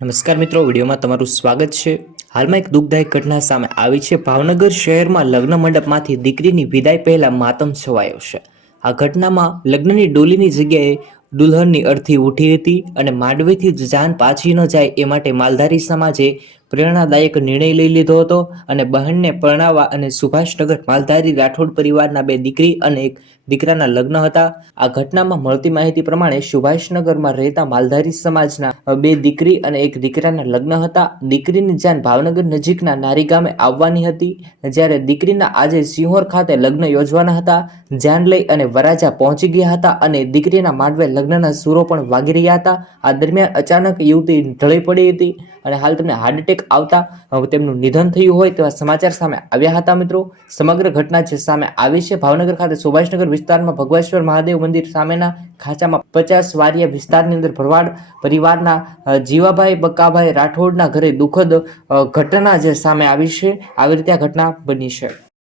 નમસ્કાર મિત્રો, વિડીયોમાં તમારું સ્વાગત છે. હાલમાં એક દુઃખદાયક ઘટના સામે આવી છે. ભાવનગર શહેરમાં લગ્ન મંડપમાંથી દીકરીની વિદાય પહેલાં માતમ છવાયો છે. આ ઘટનામાં લગ્નની ડોલીની જગ્યાએ દુલ્હનની અર્થી ઉઠી હતી અને માંડવીથી જ જાન પાછી ન જાય એ માટે માલધારી સમાજે પ્રેરણાદાયક નિર્ણય લઈ લીધો હતો અને બહેનને પરણાવવા અને સુભાષનગર માલધારી રાઠોડ પરિવારના બે દીકરી અને એક દીકરાના લગ્ન હતા. આ ઘટનામાં મળતી માહિતી પ્રમાણે સુભાષનગરમાં રહેતા માલધારી સમાજના બે દીકરી અને એક દીકરાના લગ્ન હતા. દીકરીની જાન ભાવનગર નજીકના નારી ગામે આવવાની હતી. જ્યારે દીકરીના આજે સિંહોર ખાતે લગ્ન યોજવાના હતા. જાન લઈ અને વરાજા પહોંચી ગયા હતા અને દીકરીના માંડવે લગ્નના સૂરો પણ વાગી રહ્યા હતા. આ દરમિયાન અચાનક યુવતી ઢળી પડી હતી અને હાલ તેમને હાર્ટ એટેક આવતા તેમનું નિધન થયું હોય તેવા સમાચાર સામે આવ્યા હતા મિત્રો. સમગ્ર ઘટના જે સામે આવી છે, ભાવનગર ખાતે સુભાષનગર વિસ્તારમાં ભગવેશ્વર મહાદેવ મંદિર સામેના ખાંચામાં પચાસ વારિયા વિસ્તારની અંદર ભરવાડ પરિવારના જીવાભાઈ બક્કાભાઈ રાઠોડના ઘરે દુઃખદ ઘટના જે સામે આવી છે, આવી રીતે આ ઘટના બની છે.